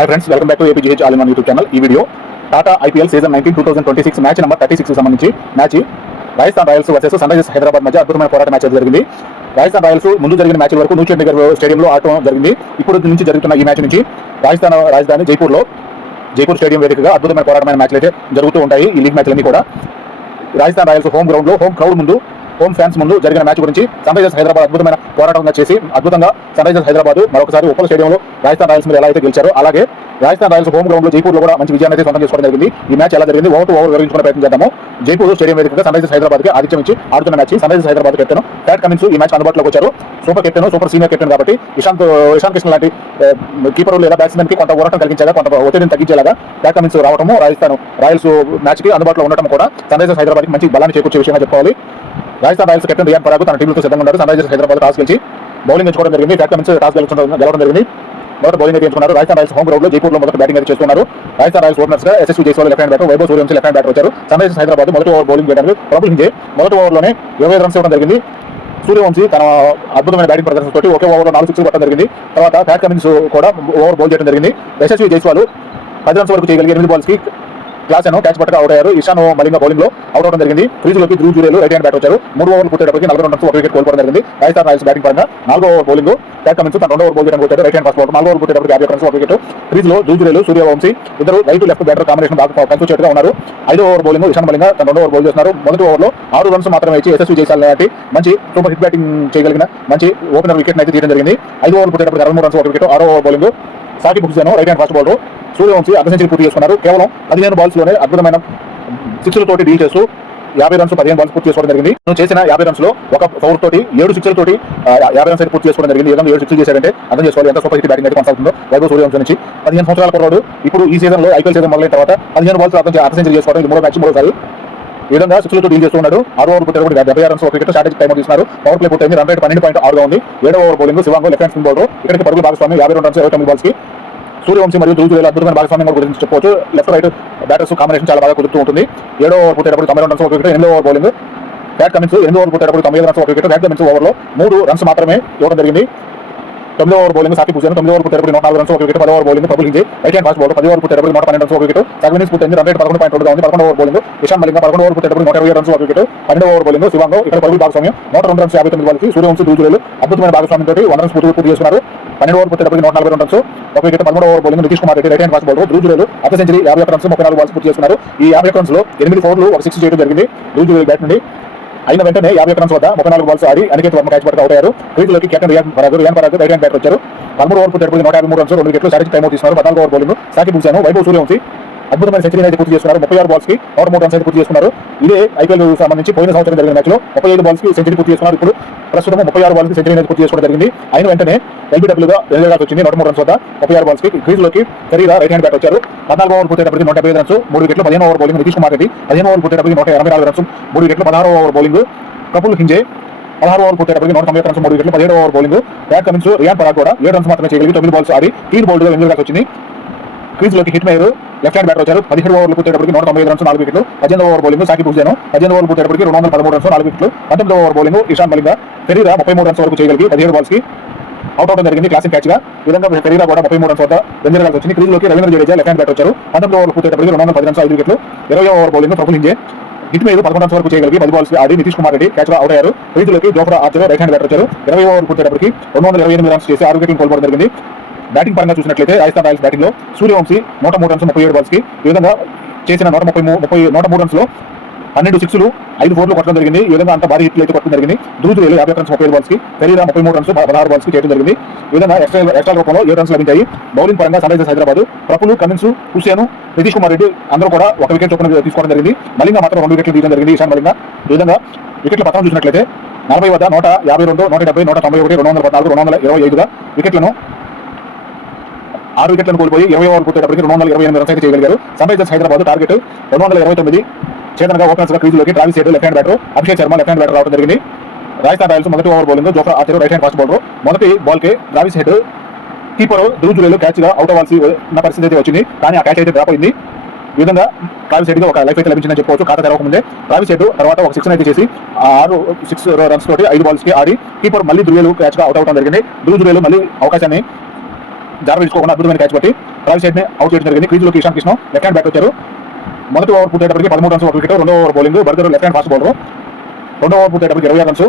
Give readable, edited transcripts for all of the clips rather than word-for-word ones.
Hi friends, welcome back to APGH All in One YouTube channel. ఈ video Tata IPL season 19 2026 match number 36 సంబంధించి match Rajasthan Royals versus sun Risers Hyderabad మధ్య అద్భుతమైన పోరాట match జరిగింది. Rajasthan Royals ముందు జరిగిన మ్యాచ్ వరకు నూచెట్ నగర్ స్టేడియంలో ఆడటం జరిగింది. ఇప్పుడు నుంచి జరుగుతున్న ఈ మ్యాచ్ నుంచి రాజధాని జైపూర్ స్టేడియం వేదికగా అద్భుతమైన పోరాటమైన మ్యాచ్లు అయితే జరుగుతూ ఉంటాయి. ఈ లీగ్ మ్యాచ్లన్నీ కూడా రాజస్థాన్ రాయల్స్ హోమ్ గ్రౌండ్లో హోమ్ క్రౌడ్ ముందు హోమ్ ఫ్యాన్స్ ముందు జరిగిన మ్యాచ్ గురించి సన్ రైజర్స్ హైదరాబాద్ అద్భుతమైన పోరాటంగా చేసి అద్భుతంగా సన్ రైజర్స్ హైదరాబాద్ మరొకసారి ఉప్పల్ స్టేడియంలో రాజస్థాన్ రాయల్స్ మీద ఎలా అయితే గెలిచారో అలాగే రాజస్థాన్ రాయల్స్ హోమ్ గ్రౌండ్ లో జైపూర్లో కూడా మంచి విజయాన్ని అయితే సొంతం చేసుకోవడం జరిగింది. ఈ మ్యాచ్ ఎలా జరిగింది ఓవర్ వివరించుకునే ప్రయత్నం చేద్దాము. జైపూర్ స్టేడియం వేదికగా సన్ రైజర్స్ హైదరాబాద్ కి ఆతిథ్యం ఇచ్చి ఆడుతున్న match sun Risers Hyderabad captain Pat Cummins ఈ మ్యాచ్ అందుబాటులోకి వచ్చారు. సూపర్ సీనియర్ కెప్టెన్ కాబట్టి ఇషాంత్ కృష్ణ లాంటి కీపర్ లేదా బ్యాట్స్మెన్ కి కొంత ఊరటం కలిగించేలా కొంత ఒత్తిడిని తగ్గించేలాగా ప్యాట్ కమిన్స్ రావడము రాజస్థాన్ రాయల్స్ మ్యాచ్ కి అందుబాటులో ఉండటం కూడా సన్ రైజర్స్ హైదరాబాద్ కి మంచి బలాన్ని చేకూర్చే విషయంగా చెప్పుకోవాలి. రాజస్థాన్ రాయల్స్ కెప్టెన్ రియాన్ పరాగ్ తన టీంతో సిద్ధంగా ఉన్నారు. సన్ రైజర్స్ హైదరాబాద్ టాస్ గెలిచి బౌలింగ్ ఎంచుకోవడం జరిగింది. ప్యాట్ కమిన్స్ టాస్ గెలవడం జరిగింది. మొదట బౌలింగ్ అయితే ఎంచుకున్నారు. రాజస్థాన్ రాయల్స్ హోమ్ గ్రౌండ్ లో జైపూర్ లో మొదట బ్యాటింగ్ అయితే చేస్తున్నారు. రాజస్థాన్ రాయల్స్ ఓపెనర్స్ గా SSV Jaiswal left hand batter, Vaibhav Suryavanshi left hand batter వచ్చారు. సన్ రైజర్స్ హైదరాబాద్ మొదటి ఓవర్ బౌలింగ్ చేయడానికి ప్రబుల్ హింజే మొదటి ఓవర్లోనే 25 రన్స్ ఇవ్వడం జరిగింది. సూర్యవంశీ తన అద్భుతమైన బ్యాటింగ్ ప్రదర్శనతో ఒకే ఓవర్లో 4 సిక్స్లు కొట్టడం జరిగింది. తర్వాత ప్యాట్ కమిన్స్ కూడా ఓవర్ బౌల్ చేయడం జరిగింది. ఎస్ఎస్వి జైస్వాల్ 10 రన్స్ వరకు చేయగలిగే 8 బాల్స్ కి క్లాస్ క్యాచ్ పట్టగా అవుట్ అయ్యారు. ఇషాన్ మలింగ బౌలింగ్ లో అవుట్ అవడం జరిగింది. క్రీజులోకి ధ్రువ్ జురేలు రైట్ హ్యాండ్ బ్యాట్ వచ్చారు. 3 ఓవర్లు పూర్తయ్యేటప్పటికి 42 రన్స్ ఒక వికెట్ కోల్పోవడం జరిగింది. రాజస్థాన్ రాయల్స్ బ్యాటింగ్ పరంగా 4వ ఓవర్ బౌలింగ్ ప్యాట్ కమిన్స్ తన 2వ ఓవర్ బౌల్ చేయడానికి వచ్చారు. Right hand fast bowler 4 over పూర్తయ్యేటప్పటికి 50 రన్స్ ఒక వికెట్. క్రీజులో ధ్రువ్ జురేలు సూర్యవంశీ ఇద్దరు రైట్ లెఫ్ట్ బ్యాటర్ కాంబినేషన్ బాగా కలిసి వచ్చేట్టుగా ఉన్నారు. 5వ ఓవర్ బౌలింగ్ ఇషాన్ మలింగ తన 2వ ఓవర్ బౌల్ చేస్తున్నారు. మొదటి ఓవర్లో 6 రన్స్ మాత్రమే ఇచ్చి ఎస్ఎస్వి జైస్వాల్ లాంటి మంచి సూపర్ హిట్ బ్యాటింగ్ చేయగలిగిన మంచి ఓపెనర్ వికెట్ అయితే తీయడం జరిగింది. 5 ఓవర్ పూర్తయ్యేటప్పటికి 63 రన్స్ ఒక వికెట్. 6వ over bowling Sakib Hussain right hand fast bowler Sooryavanshi అర్ధ సెంచరీ పూర్తి చేసుకున్నారు. కేవలం 15 బాల్స్ లోనే అద్భుతమైన సిక్స్లతోటి డీల్ చేస్తూ 50 రన్స్ 15 బాల్స్ పూర్తి చేసుకోవడం జరిగింది. చేసిన 50 రన్స్ లో ఒక ఫౌర్ తోటి 7 సిక్స్లతోటి 50 రన్స్ అయితే పూర్తి చేసుకోవడం జరిగింది. ఏదైనా 7 సిక్స్లు చేశారంటే అర్థం చేసుకోవాలి ఎంత సూపర్ హిట్ బ్యాటింగ్ అయితే కొనసాగుతుందో. వైభవ్ సూర్యవంశీ నుంచి 15 సంవత్సరాల కుర్రాడు ఇప్పుడు ఈ సీజన్ లో ఐపీఎల్ సీజన్ మొదలైన తర్వాత 15 బాల్స్ అర్ధ సెంచరీ చేసుకోవడం ఇది 3వ మ్యాచ్ 3సారి ఈ విధంగా సిక్స్లతో డీల్ చేస్తున్నాడు. 6వ ఓవర్ పూర్తి 76 రన్స్ ఒక వికెట్ స్ట్రాటజీ టైం తీసుకున్నారు. పవర్ ప్లే పూర్తయింది. రన్ రేట్ 12.6గా ఉంది. 7వ over bowling Shivang left hand spin bowler ఇక్కడికి పరుగులు భాగస్వామి 52 రన్స్ 29 బాల్స్ కి సూర్యవంశీ మరియు ధ్రువ్ జురేలు అద్భుతమైన భాగస్వామ్యం గురించి చెప్పవచ్చు. లెఫ్ట్ రైట్ బ్యాటర్స్ కాంబినేషన్ చాలా బాగా కుదురుతూ ఉంటుంది. 7వ ఓవర్ పూర్తయ్యేటప్పుడు 92 రన్స్ ఒక వికెట్. 8వ ఓవర్ బౌలింగ్ ప్యాట్ కమిన్స్ 8వ ఓవర్ పూర్తయ్యేటప్పుడు 95 రన్స్ ఒక వికెట్. ప్యాట్ కమిన్స్ ఓవర్లో 3 రన్స్ మాత్రమే ఇవ్వడం జరిగింది. 9వ ఓవర్ బౌలింగ్ సాకిబ్ హుసేన్ 9వ ఓవర్ పూర్తయ్యేటప్పుడు 104 రన్స్ ఒక వికెట్. 10వ over bowling Praful Hinge right hand fast bowler 10వ ఓవర్ పూర్తయ్యేటప్పుడు 112 రన్స్ ఒక వికెట్. 7 ఇన్నింగ్స్ పూర్తయింది. రన్ రేట్ 11.2గా ఉంది. 11వ over bowling Ishan Malinga 11వ over పూర్తయ్యేటప్పుడు 120 రన్స్ ఒక వికెట్. 12వ ఓవర్ బౌలింగ్ శివాంగ్ ఇక్కడ పరుగుల భాగస్వామ్యం 102 రన్స్ 59 బాల్కి సూర్యవంశీ ధ్రువ్ జురేలు అద్భుతమైన భాగస్వామ్యంతో 100 రన్స్ పూర్తి చేసుకున్నారు. 12 ఓవర్ పూర్తయ్యేటప్పుడు 142 రన్స్ ఒక వికెట్. 13వ over bowling Nitish Kumar Reddy right hand fast bowler Dhruv Jurel అర్ధ సెంచరీ 51 రన్స్ 34 బాల్స్ పూర్తి చేసుకున్నారు. ఈ 51 రన్స్ లో 8 ఫోర్లు ఒక 6 చేయడం జరిగింది. ధ్రువ్ జురేలు బ్యాట్ నుండి అయిన వెంటనే 51 రన్స్ వద్ద 34 బాల్స్ ఆడి అనికేత్ వర్మ క్యాచ్ పట్టుకు అవుట్ అయ్యారు. క్రీజులోకి captain Riyan Parag right hand batter వచ్చారు. 13 ఓవర్ పూర్తయ్యేటప్పుడు 153 రన్స్ 2 వికెట్లు స్ట్రాటజీ టైం అవుట్ తీసుకున్నారు. 14వ ఓవర్ బౌలింగ్ సాకిబ్ హుసేన్ వైభవ్ సూర్యవంశీ అద్భుతమైన సెంచరీ అయితే పూర్తి చేసుకున్నారు. 36 బాల్స్ కి 103 రన్స్ అయితే పూర్తి చేసుకున్నారు. ఇదే ఐపీఎల్ సంబంధించి పోయిన సంవత్సరం జరిగిన మ్యాచ్ లో 35 బాల్స్ కి సెంచరీ పూర్తి చేసుకున్నారు. ఇప్పుడు ప్రస్తుతం 36 బాల్స్ కి సెంచరీ అయితే పూర్తి చేసుకోవడం జరిగింది. అయిన వెంటనే ఎల్బీడబ్ల్యూగా ఎదురుగాల్సి వచ్చింది. 103 రన్స్ వద్ద 36 బాల్స్ కి క్రీజులోకి ఫెరీరా రైట్ హ్యాండ్ బ్యాట్ వచ్చారు. 14వ ఓవర్ పూర్తయ్యేటప్పటికి 175 రన్స్ 3 వికెట్లు. 15వ ఓవర్ బౌలింగ్ నితీష్ కుమార్ రెడ్డి 15వ ఓవర్ పూర్తయ్యేటప్పటికి 184 రన్స్ 3 వికెట్లు. 16వ over bowling Praful Hinge 16 over పూర్తయ్యేటప్పటికి 190 రన్స్ 3 వికెట్లు. 17వ over bowling Pat Cummins Riyan Parag కూడా 7 రన్స్ మాత్రమే చేయగలిగి 9 బాల్స్ ఆడి క్లీన్ బౌల్డ్ గా ఎదురుగాల్సి వచ్చింది. క్రీజులోకి Hetmyer left hand batter వచ్చారు. 17 ఓవర్లు పూర్తయ్యేటప్పటికి 195 రన్స్ 4 వికెట్లు. 18వ ఓవర్ బౌలింగ్ సాకిబ్ హుసేన్ 18 ఓవర్లు పూర్తయ్యేటప్పటికి 213 రన్స్ 4 వికెట్లు. 19వ over bowling Ishan Malinga Ferreira 33 runs వరకు చేయగలిగి 17 బాల్స్ కి అవుట్ అవడం జరిగింది. క్లాసిక్ క్యాచ్ గా ఈ విధంగా ఫెరీరా కూడా 33 రన్స్ వద్ద ఎదురుగాల్సి వచ్చింది. క్రీజులోకి Ravindra Jadeja left hand batter వచ్చారు. 19వ ఓవర్ పూర్తయ్యేటప్పటికి 210 రన్స్ 5 వికెట్లు. 20వ over bowling Praful Hinge hit మీద 11 రన్స్ వరకు చేయగలిగి 10 బాల్స్ ఆడి నితీష్ కుమార్ రెడ్డి క్యాచ్ అవుట్ అయ్యారు. క్రీజులోకి Jofra Archer right hand batter వచ్చారు. 20వ ఓవర్ పూర్తయ్యేటప్పటికి 228 రన్స్ చేసి 6 వికెట్లు కోల్పోవడం జరిగింది. బ్యాటింగ్ పరంగా చూసినట్లయితే రాజస్థాన్ రాయల్స్ బ్యాటింగ్ లో సూర్యవంశీ 103 రన్స్ 37 బాల్స్ కి ఈ విధంగా చేసిన 103 రన్స్ లో 12 సిక్స్లు 5 ఫోర్లు కొట్టడం జరిగింది. ఈ విధంగా అంత భారీ హిట్లు అయితే కొట్టడం జరిగింది. ధ్రువ్ జురేలు 50 రన్స్ 37 బాల్స్ కి ఫెరీరా 33 రన్స్ 16 బాల్స్ కి చేయడం జరిగింది. ఈ విధంగా ఎక్స్ట్రా రూపంలో 7 రన్స్ లభించాయి. బౌలింగ్ పరంగా sun Risers Hyderabad Praful Cummins Hussain Nitish Kumar Reddy అందరూ కూడా ఒక వికెట్ చొప్పున తీసుకోవడం జరిగింది. మలింగ మాత్రం 2 వికెట్లు తీయడం జరిగింది. ఇషాన్ మలింగ ఈ విధంగా వికెట్ల పత్రం చూసినట్లయితే 40 వద్ద 152 170 191 214 225గా వికెట్లను 6 వికెట్లను కోల్పోయి 20 ఓవర్ పూర్తయ్యేటప్పటికి 228 రన్స్ అయితే చేయగలిగారు. Sun Risers Hyderabad target 229. చేతనగా ఓపెనర్స్ గా క్రీజులోకి Travis Head left hand batter, Abhishek Sharma left hand batter రావడం జరిగింది. రాజస్థాన్ రాయల్స్ మొదటి over bowling Jofra Archer right hand fast bowler. మొదటి బాల్ కి Travis Head keeper Dhruv Jurel catch గా అవుట్ అవ్వాల్సి ఉన్న పరిస్థితి అయితే వచ్చింది. కానీ ఆ క్యాచ్ అయితే డ్రాప్ అయింది. ఈ విధంగా ట్రావిస్ హెడ్ ఒక లైఫ్ అయితే లభించిందని చెప్పవచ్చు. ఖాతా తెరవక ముందే ట్రావిస్ హెడ్ తర్వాత ఒక 6 అయితే చేసి 6 రన్స్ తోటి 5 బాల్స్ కి ఆడి కీపర్ మళ్ళీ ధ్రువేలు క్యాచ్ గా అవుట్ అవడం జరిగింది. ధ్రువ్ జురేలు మళ్ళీ అవకాశాన్ని జారవించుకోకుండా అద్భుతమైన క్యాచ్ పట్టి రాయల్ సైడ్ ని అవుట్ చేయడం జరిగింది. క్రీజ్ లోకి Ishan Kishan left hand bat వచ్చారు. మొదటి ఓవర్ పూర్తయ్యేటప్పటికి 13 రన్స్ ఒక వికెట్, రెండో over bowling burger left hand fast bowler, రెండో ఓవర్ పూర్తయ్యేటప్పటికి 26 రన్స్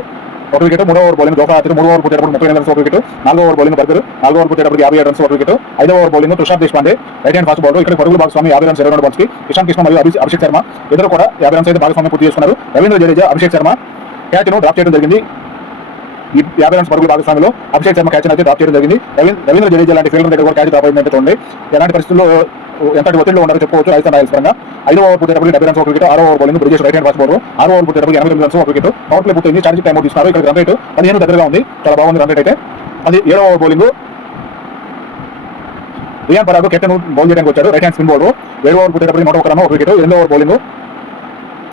ఒక వికెట్, మూడో ఓవర్ బౌలింగ్ జోఫ్రా ఆర్చర్, మూడో ఓవర్ పూర్తయ్యేటప్పుడు 38 రన్స్ ఒక వికెట్, నాలుగో ఓవర్ బౌలింగ్ బర్గర్, నాలుగో ఓవర్ పూర్తయ్యేటప్పటికి 57 రన్స్ ఒక వికెట్, ఐదో over bowling Tushar Deshpande right hand fast bowler. ఇక్కడ పరుగుల భాగస్వామి 50 రన్స్ 22 బాల్స్ కి ఇషాన్ కిషన్ మరియు అభిషేక్ శర్మ ఇద్దరు కూడా 50 రన్స్ అయితే భాగస్వామ్యం పూర్తి చేసుకున్నారు. రవీంద్ర జడేజా అభిషేక్ శర్మ క్యాచ్ ను డ్రాప్ చేయడం జరిగింది. ఈ 50 రన్స్ పరుగుల భాగస్వామిలో అభిషేక్ శర్మ క్యాచ్ అయితే డ్రాప్ చేయడం జరిగింది. రవీంద్ర జడేజా లాంటి ఫీల్డర్ దగ్గర కూడా క్యాచ్ డ్రాప్ అయిందంటే చూడండి ఎలాంటి పరిస్థితుల్లో ఎంతటి ఒత్తిడిలో ఉన్నారో చెప్పుకోవచ్చు. రాజస్థాన్ రాయల్స్ పరంగా 5వ ఓవర్ పూర్తయ్యేటప్పుడు 70 రన్స్ ఒక వికెట్, 6వ over bowling Brijesh right hand fast bowler, 6వ ఓవర్ పూర్తయ్యేటప్పుడు 89 రన్స్ ఒక వికెట్, పవర్ ప్లే పూర్తయింది. చార్జింగ్ టైం అవుట్ తీసుకున్నారు. ఇక్కడ రన్ రేట్ 15 దగ్గరగా ఉంది, చాలా బాగుంది రన్ రేట్ అయితే. అది 7వ over bowling Riyan Parag captain bowl చేయడానికి వచ్చారు రైట్ హ్యాండ్ స్పిన్ బౌలర్. 7వ ఓవర్ పూర్తయ్యేటప్పుడు 101 రన్ ఒక వికెట్, 8వ ఓవర్ బౌలింగ్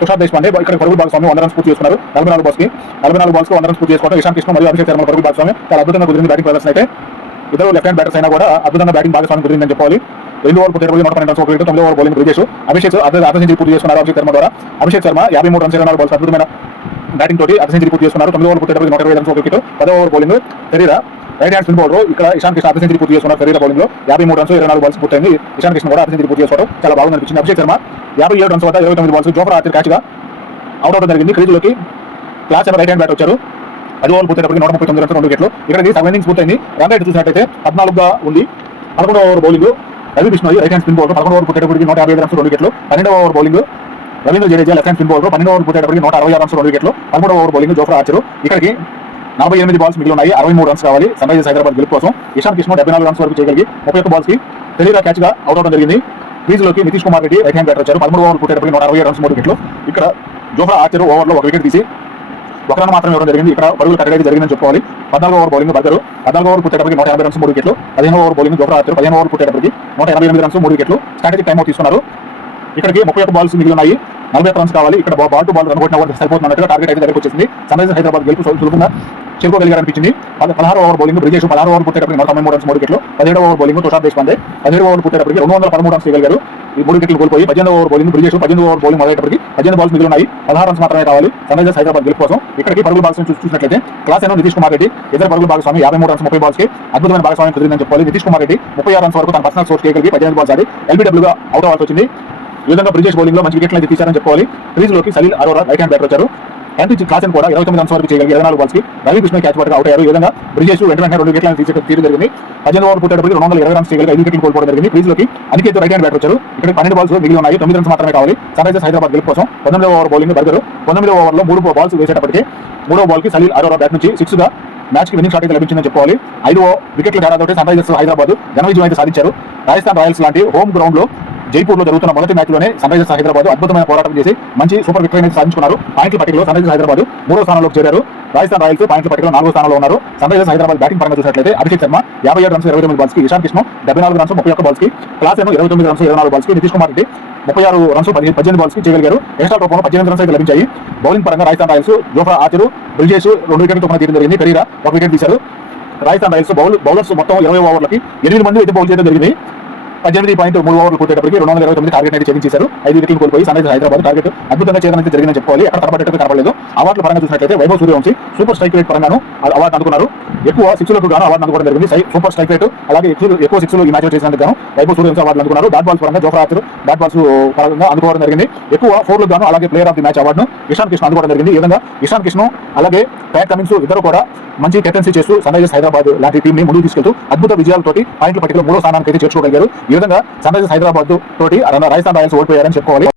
తుషార్ దేశపాండే ఇక్కడ పరుగుల భాగస్వామి 100 రన్స్ పూర్తి చేసుకున్నారు. 44 బాల్స్ కి 100 రన్స్ పూర్తి చేసుకోవడం ఇషాన్ కిషన్ మరియు అభిషేక్ శర్మ పరుగుల భాగస్వామి చాలా అద్భుతంగా కుదిరింది. బ్యాటింగ్ ప్రదర్శన అయితే ఇద్దరు లెఫ్ట్ హ్యాండ్ బ్యాటర్స్ అయినా కూడా అద్భుతంగా బ్యాటింగ్ భాగస్వామి కుదిరిందని చెప్పాలి. 2 ఓవర్ పూర్తయ్యేటప్పుడు 112 రన్స్ ఒక వికెట్, 9వ ఓవర్ బౌలింగ్ బ్రిజేష్ అభిషేక్ అర్ధ సెంచరీ పూర్తి చేసుకున్నారు అభిషేక్ శర్మ ద్వారా. అభిషేక్ శర్మ 53 రన్స్ 24 బాల్స్ అద్భుతమైన బ్యాటింగ్ తోటి అర్ధ సెంచరీ పూర్తి చేసుకున్నారు. 9వ ఓవర్ పూర్తయ్యేటప్పుడు 120 రన్స్ ఒక వికెట్, 10వ over bowling Ferreira right hand spin bowler. ఇక్కడ ఇషాన్ కిషన్ అర్ధ సెంచరీ పూర్తి చేసుకున్నారు. ఫెరీరా బౌలింగ్ లో 53 రన్స్ 24 బాల్స్ పూర్తయింది. ఇషాన్ కిషన్ కూడా అర్ధ సెంచరీ పూర్తి చేసుకోవడం చాలా బాగుంది అనిపించింది. అభిషేక్ శర్మ 57 రన్స్ వద్ద 29 బాల్స్ జోఫ్రా ఆర్చర్ క్యాచ్ గా అవుట్ అవడం జరిగింది. క్రీజులోకి క్లాస్ రైట్ హ్యాండ్ బ్యాట్ వచ్చారు. 10 ఓవర్ పూర్తయ్యేటప్పటికి 139 రన్స్ 2 వికెట్లు. ఇక్కడికి 7 ఇన్నింగ్స్ పూర్తయింది. రన్ రేట్ చూసినట్టయితే 14గా ఉంది. 11వ over bowling Ravi Bishnoi right hand spin bowler 11 over పూర్తయ్యేటప్పటికి 155 రన్స్ 2 వికెట్లు. 12వ over bowling Ravindra Jadeja left hand spin bowler 12వ ఓవర్ పూర్తయ్యేటప్పటికి 166 రన్స్ 2 వికెట్లు. 13వ ఓవర్ బౌలింగ్ జోఫ్రా ఆర్చర్. ఇక్కడికి 48 బాల్స్ మిగిలి ఉన్నాయి. 63 రన్స్ కావాలి సన్ రైజర్స్ హైదరాబాద్ గెలుపు కోసం. ఇషాన్ కిషన్ 74 రన్స్ వరకు చేయగలిగి 31 బాల్స్ కి ఫెరీరా క్యాచ్ గా అవుట్ అవడం జరిగింది. క్రీజులోకి Nitish Kumar Reddy right hand batter వచ్చారు. 13వ ఓవర్ పూర్తయ్యేటప్పటికి 167 రన్స్ 3 వికెట్లు. ఇక్కడ జోఫ్రా ఆర్చర్ ఓవర్లో ఒక వికెట్ తీసి ఒక రన్ మాత్రం ఇవ్వడం జరిగింది. ఇక్కడ పరుగులు కట్టడానికి జరిగిందని చెప్పుకోవాలి. 14వ ఓవర్ బౌలింగ్ బర్గర్ 14వ ఓవర్ పూర్తయ్యేటప్పటికి 180 రన్స్ 3 వికెట్లు. 15వ ఓవర్ బౌలింగ్ జోఫ్రా ఆర్చర్ 15వ ఓవర్ పూర్తయ్యేటప్పటికి 188 రన్స్ 3 వికెట్లు. స్ట్రాటజిక్ టైం అవుట్ తీసుకున్నారు. ఇక్కడికి 31 బాల్స్ మిగిలి ఉన్నాయి. 41 రన్స్ కావాలి. ఇక్కడ బాల్ టు బాల్ రన్ కొట్టిన వారు సరిపోతున్నట్టుగా టార్గెట్ అయితే దగ్గరకు వచ్చేసింది. సన్ రైజర్స్ హైదరాబాద్ గెలుపు సులభంగా చేరుకోగలిగారనిపించింది. 16వ ఓవర్ బౌలింగ్ బ్రిజేష్ 16వ ఓవర్ పూర్తయ్యేటప్పటికి 193 రన్స్ 3 వికెట్లు. 17వ ఓవర్ బౌలింగ్ తుషార్ దేశపాండే 17వ ఓవర్ పూర్తయ్యేటప్పటికి 213 రన్స్ చేయగలిగారు. ఈ 3 వికెట్లు కోల్పోయి 18వ ఓవర్ బౌలింగ్ బ్రిజేష్ 18వ ఓవర్ బౌలింగ్ మొదలయ్యేటప్పటికి 18 బాల్స్ మిగిలి ఉన్నాయి. 16 రన్స్ మాత్రమే కావాలి సన్ రైజర్స్ హైదరాబాద్ గెలుపు కోసం. ఇక్కడికి పరుగుల భాగస్వామి చూసినట్లయితే క్లాస్ అయిన నితీష్ కుమార్ రెడ్డి ఇద్దరు పరుగుల భాగస్వామి 53 రన్స్ 30 బాల్స్ కి అద్భుతమైన భాగస్వామ్యం కుదిరిందని చెప్పాలి. నితీష్ కుమార్ రెడ్డి 36 రన్స్ వరకు తన పర్సనల్ స్కోర్ చేయగలిగి 18 బాల్స్ ఆడి LBW గా అవుట్ అవ్వాల్సి వచ్చింది. ఈ విధంగా బ్రిజేష్ బౌలింగ్ లో మంచి వికెట్లు అయితే తీశారని చెప్పుకోవాలి. క్రీజులోకి Salil Arora right hand batter వచ్చారు. యాంటీ క్లాసెన్ కూడా 29 రన్స్ వరకు చేయగలిగి 24 బాల్స్ కి రవి కృష్ణ క్యాచ్ పట్టుగా అవుట్ అయ్యారు. ఈ విధంగా బ్రిజేష్ వెంటనే 2 వికెట్లను తీయడం జరిగింది. 18వ ఓవర్ పూర్తయ్యేటప్పటికి 220 రన్స్ చేయగలిగి 5 వికెట్లు కోల్పోవడం జరిగింది. క్రీజులోకి అనికేత్ రైట్ హ్యాండ్ బ్యాటర్ వచ్చారు. ఇక్కడ 12 బాల్స్ మిగిలి ఉన్నాయి. 9 రన్స్ మాత్రమే కావాలి సన్ రైజర్స్ హైదరాబాద్ గెలుపు కోసం. 19వ ఓవర్ బౌలింగ్ బర్గర్ 19వ ఓవర్లో 3 బాల్స్ వేసేటప్పటికి 3వ బాల్ కి సలీల్ అరోరా బ్యాట్ నుంచి 6 గా మ్యాచ్ కి విన్నింగ్ షాట్ అయితే లభించిందని చెప్పుకోవాలి. 5 వికెట్ల తేడాతో సన్ రైజర్స్ హైదరాబాద్ ఘన విజయం అయితే సాధించారు. రాజస్థాన్ రాయల్స్ లాంటి హోమ్ గ్రౌండ్ లో జైపూర్ లో జరుగుతున్న మొదటి మ్యాచ్ లోనే సన్ రైజర్స్ హైదరాబాద్ అద్భుతమైన పోరాటం చేసి మంచి సూపర్ విక్టరీ అనేది సాధించుకున్నారు. పాయింట్ల పట్టికలో సన్ రైజర్స్ హైదరాబాద్ 3వ స్థానంలోకి చేరారు. రాజస్థాన్ రాయల్స్ పాయింట్ల పట్టికలో 4వ స్థానంలో ఉన్నారు. సన్ రైజర్స్ హైదరాబాద్ బ్యాటింగ్ పరంగా చూసినట్లయితే అభిషేక్ శర్మ 57 రన్స్ 29 బాల్స్ కి, ఇషాన్ కిషన్ 74 రన్స్ 31 బాల్స్ కి, క్లాస్ 29 రన్స్ 24 బాల్స్ కి, నితీష్ కుమార్ రెడ్డి 36 రన్స్ 18 బాల్స్ కి చేయగలిగారు. ఎక్స్ట్రా టోపంలో 18 రన్స్ అయితే లభించాయి. బౌలింగ్ పరంగా Rajasthan Royals Jofra Archer Brijesh 2 వికెట్లతో తీయడం జరిగింది. ఫెరీరా 1 వికెట్ తీశారు. రాజస్థాన్ రాయల్స్ బౌలర్స్ మొత్తం 20 ఓవర్లకి 8 మంది అయితే బౌల్ చేయడం జరిగింది. 18.3 ఓవర్లు పూర్తయ్యేటప్పటికి 229 టార్గెట్ అయితే ఛేదించేశారు. 5 వికెట్లు కోల్పోయి సన్ రైజర్స్ హైదరాబాద్ టార్గెట్ అద్భుతంగా చేయడం అయితే జరిగిందని చెప్పుకోవాలి. అక్కడ తరబడేటట్టు కనపడలేదు. అవార్డుల పరంగా చూసినట్లయితే Vaibhav Suryavanshi super strike rate పరంగాను అవార్డు అందుకున్నారు. ఎక్కువ 6లకు గాను అవార్డు అందుకోవడం జరిగింది. సూపర్ స్ట్రైక్ రేట్ అలాగే ఎక్కువ 6లు ఈ మ్యాచ్ చేసినందుకు గాను వైభవ్ సూర్యవంశీ అవార్డు అందుకున్నారు. బ్యాట్ బాల్స్ పరంగా జోఫ్రా ఆర్చర్ బ్యాట్ బాల్స్ పరంగా అందుకోవడం జరిగింది. ఎక్కువ 4లకు గాను అలాగే ప్లేయర్ ఆఫ్ ది మ్యాచ్ అవార్డును ఇషాన్ కిషన్ అందుకోవడం జరిగింది. ఈ విధంగా ఇషాన్ కిషన్ అలాగే ప్యాట్ కమిన్స్ ఇద్దరు కూడా మంచి కెప్టెన్సీ చేస్తూ సన్ రైజర్స్ హైదరాబాద్ లాంటి టీం ని ముందుకు తీసుకెళ్తూ అద్భుత విజయాలతోటి పాయింట్ల పట్టికలో 3వ స్థానానికి అయితే చేర్చుకోగలిగారు. ఈ విధంగా సన్ రైజర్స్ హైదరాబాద్ తోటి రాజస్థాన్ రాయల్స్ ఓడిపోయారని చెప్పుకోవాలి.